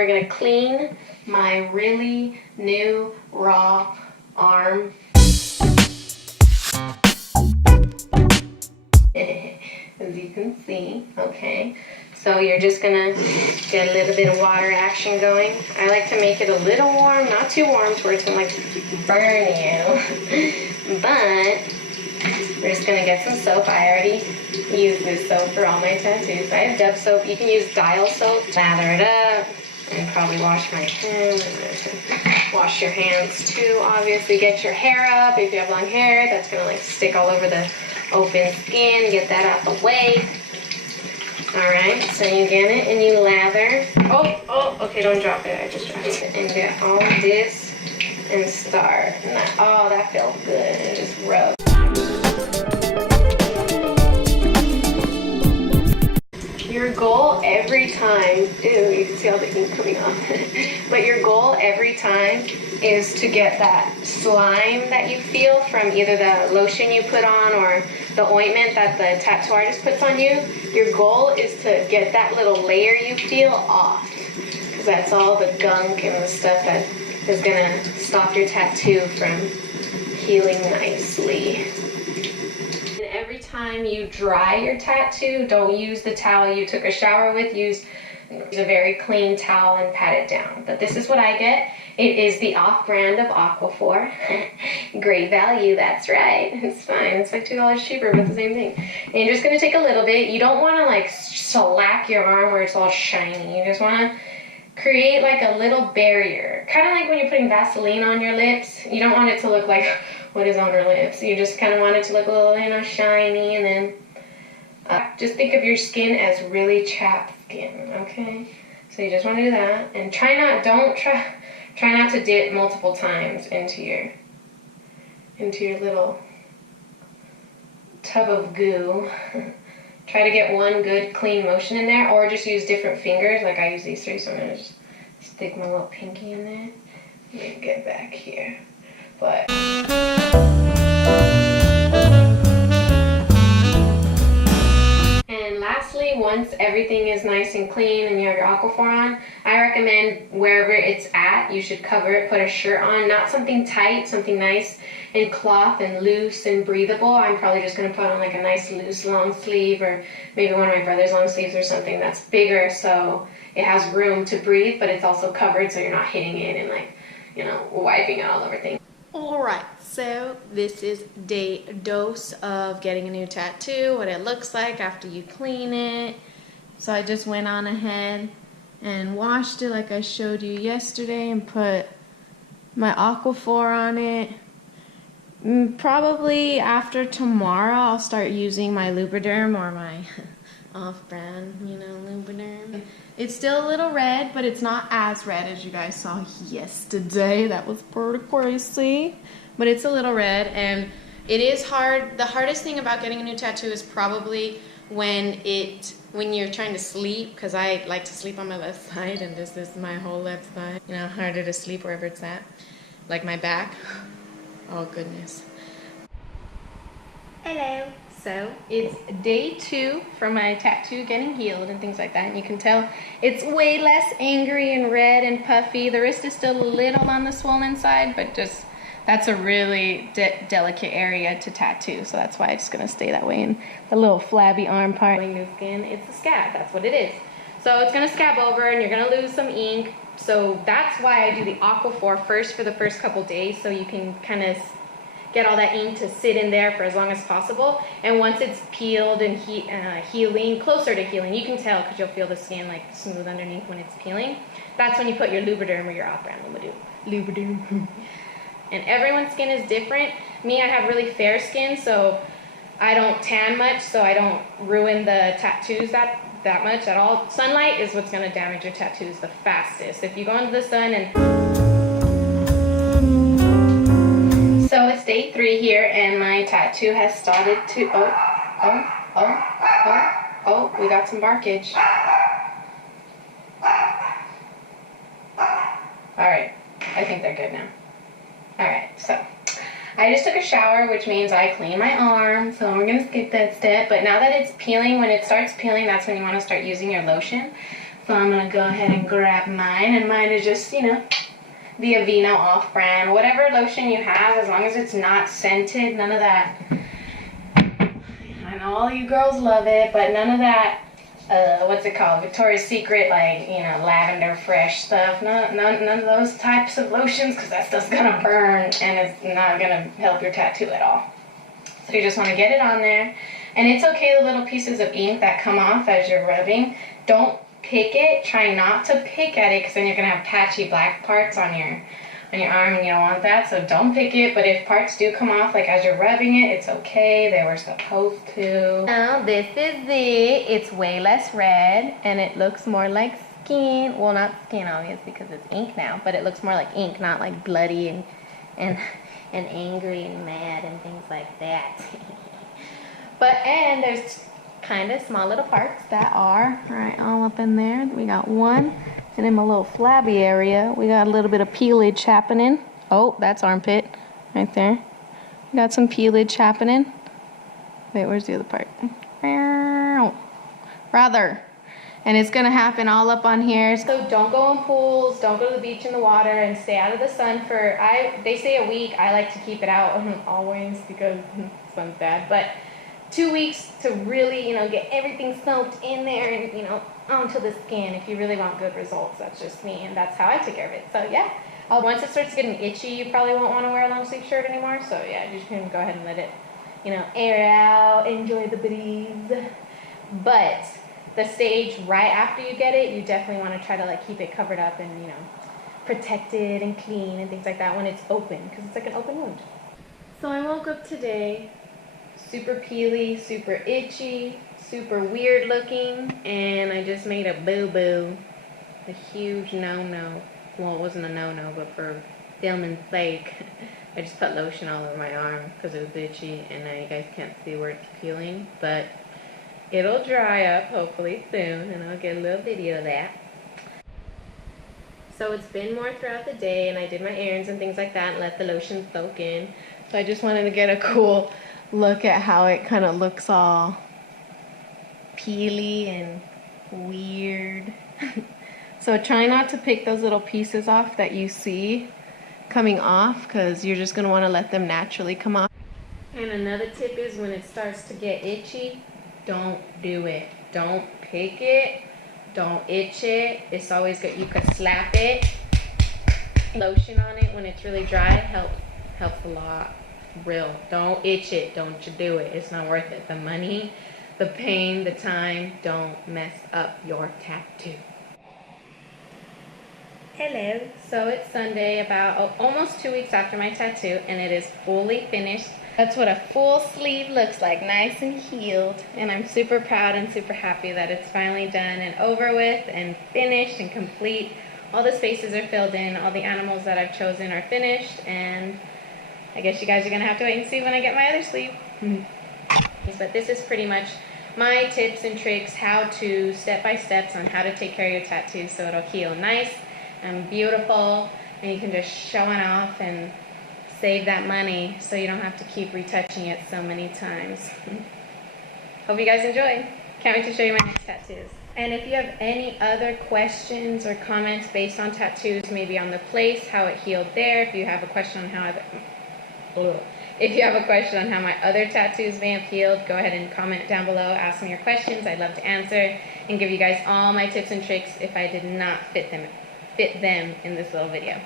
We're gonna clean my really new raw arm. As you can see, okay. So you're just gonna get a little bit of water action going. I like to make it a little warm, not too warm to where it's gonna like burn you. But we're just gonna get some soap. I already use this soap for all my tattoos. I have Dove soap. You can use dial soap. Lather it up and probably wash my hands. Wash your hands too, obviously. Get your hair up. If you have long hair, that's gonna like stick all over the open skin. Get that out the way. Alright, so you get it and you lather. Oh, okay, don't drop it. I just dropped it. And get all this and start. Oh, that felt good. And just rub. Your goal every time, ew, you can see all the ink coming off. But your goal every time is to get that slime that you feel from either the lotion you put on or the ointment that the tattoo artist puts on you. Your goal is to get that little layer you feel off, because that's all the gunk and the stuff that is gonna stop your tattoo from healing nicely. And every time you dry your tattoo, don't use the towel you took a shower with. Use a very clean towel and pat it down. But this is what I get. It is the off brand of Aquaphor. Great value, that's right. It's fine. It's like $2 cheaper, but the same thing. And you're just gonna take a little bit. You don't wanna like shellac your arm where it's all shiny. You just wanna create like a little barrier. Kind of like when you're putting Vaseline on your lips. You don't want it to look like what is on her lips. You just kind of want it to look a little, shiny, and then just think of your skin as really chapped skin, okay? So you just want to do that, and try not to dip multiple times into your little tub of goo. Try to get one good clean motion in there, or just use different fingers. Like I use these three, so I'm gonna just stick my little pinky in there. Let me get back here, but. And lastly, once everything is nice and clean and you have your Aquaphor on, I recommend wherever it's at, you should cover it, put a shirt on, not something tight, something nice and cloth and loose and breathable. I'm probably just gonna put on like a nice loose long sleeve, or maybe one of my brother's long sleeves or something that's bigger, so it has room to breathe, but it's also covered so you're not hitting it and like, wiping it all over things. Alright, so this is day dose of getting a new tattoo, what it looks like after you clean it. So I just went on ahead and washed it like I showed you yesterday and put my Aquaphor on it. Probably after tomorrow I'll start using my Lubriderm or my off-brand, Lubriderm. It's still a little red, but it's not as red as you guys saw yesterday. That was pretty crazy. But it's a little red, and it is hard. The hardest thing about getting a new tattoo is probably when you're trying to sleep, because I like to sleep on my left side, and this is my whole left side. Harder to sleep wherever it's at. Like my back. Oh goodness. Hello. So it's day 2 from my tattoo getting healed and things like that, and you can tell it's way less angry and red and puffy. The wrist is still a little on the swollen side, but just that's a really delicate area to tattoo, so that's why it's just gonna stay that way. And the little flabby arm part, the skin, it's a scab. That's what it is. So it's gonna scab over, and you're gonna lose some ink. So that's why I do the Aquaphor first for the first couple days, so you can kind of get all that ink to sit in there for as long as possible. And once it's peeled and healing, closer to healing, you can tell because you'll feel the skin like smooth underneath when it's peeling. That's when you put your Lubriderm or your off-brand Lubriderm. And everyone's skin is different. Me, I have really fair skin, so I don't tan much, so I don't ruin the tattoos that much at all. Sunlight is what's gonna damage your tattoos the fastest. If you go into the sun and... So it's day 3 here, and my tattoo has started to, we got some barkage. Alright, I think they're good now. Alright, so I just took a shower, which means I clean my arm, so we're going to skip that step. But now that it's peeling, when it starts peeling, that's when you want to start using your lotion. So I'm gonna go ahead and grab mine, and mine is just, you know, the Aveeno off-brand. Whatever lotion you have, as long as it's not scented, none of that. I know all you girls love it, but none of that, what's it called? Victoria's Secret, like, you know, lavender fresh stuff. None of those types of lotions, because that stuff's gonna burn and it's not gonna help your tattoo at all. So you just wanna get it on there. And it's okay, the little pieces of ink that come off as you're rubbing. Don't pick it. Try not to pick at it, because then you're gonna have patchy black parts on your arm, and you don't want that. So don't pick it. But if parts do come off, like as you're rubbing it, it's okay. They were supposed to. Now this is it. It's way less red, and it looks more like skin. Well, not skin, obviously, because it's ink now. But it looks more like ink, not like bloody and angry and mad and things like that. And there's kind of small little parts that are right all up in there. We got one, and in my little flabby area, we got a little bit of peelage happening. Oh, that's armpit right there. We got some peelage happening. Wait, where's the other part? Rather. And it's gonna happen all up on here. So don't go in pools, don't go to the beach in the water, and stay out of the sun for, they say a week. I like to keep it out always because the sun's bad, but 2 weeks to really, you know, get everything soaked in there and, you know, onto the skin if you really want good results. That's just me, and that's how I take care of it. So yeah, once it starts getting itchy, you probably won't want to wear a long sleeve shirt anymore. So yeah, you can go ahead and let it, you know, air out, enjoy the breeze. But the stage right after you get it, you definitely want to try to like keep it covered up and, you know, protected and clean and things like that when it's open, because it's like an open wound. So I woke up today super peely, super itchy, super weird looking, and I just made a boo-boo, a huge no-no. Well, it wasn't a no-no, but for filming sake, I just put lotion all over my arm because it was itchy, and now you guys can't see where it's peeling, but it'll dry up hopefully soon, and I'll get a little video of that. So it's been more throughout the day, and I did my errands and things like that and let the lotion soak in. So I just wanted to get a cool look at how it kind of looks all peely and weird. So try not to pick those little pieces off that you see coming off, because you're just going to want to let them naturally come off. And another tip is when it starts to get itchy, don't do it. Don't pick it. Don't itch it. It's always good. You could slap it. Lotion on it when it's really dry helps a lot. Real. Don't itch it. Don't you do it. It's not worth it. The money, the pain, the time. Don't mess up your tattoo. Hello. So it's Sunday, about almost 2 weeks after my tattoo, and it is fully finished. That's what a full sleeve looks like, nice and healed. And I'm super proud and super happy that it's finally done and over with and finished and complete. All the spaces are filled in. All the animals that I've chosen are finished, and I guess you guys are going to have to wait and see when I get my other sleeve. But this is pretty much my tips and tricks, how to, step-by-steps on how to take care of your tattoo so it'll heal nice and beautiful, and you can just show it off and save that money so you don't have to keep retouching it so many times. Hope you guys enjoy. Can't wait to show you my next tattoos. And if you have any other questions or comments based on tattoos, maybe on the place, how it healed there, if you have a question on how my other tattoos may have healed, go ahead and comment down below, ask me your questions. I'd love to answer and give you guys all my tips and tricks if I did not fit them in this little video.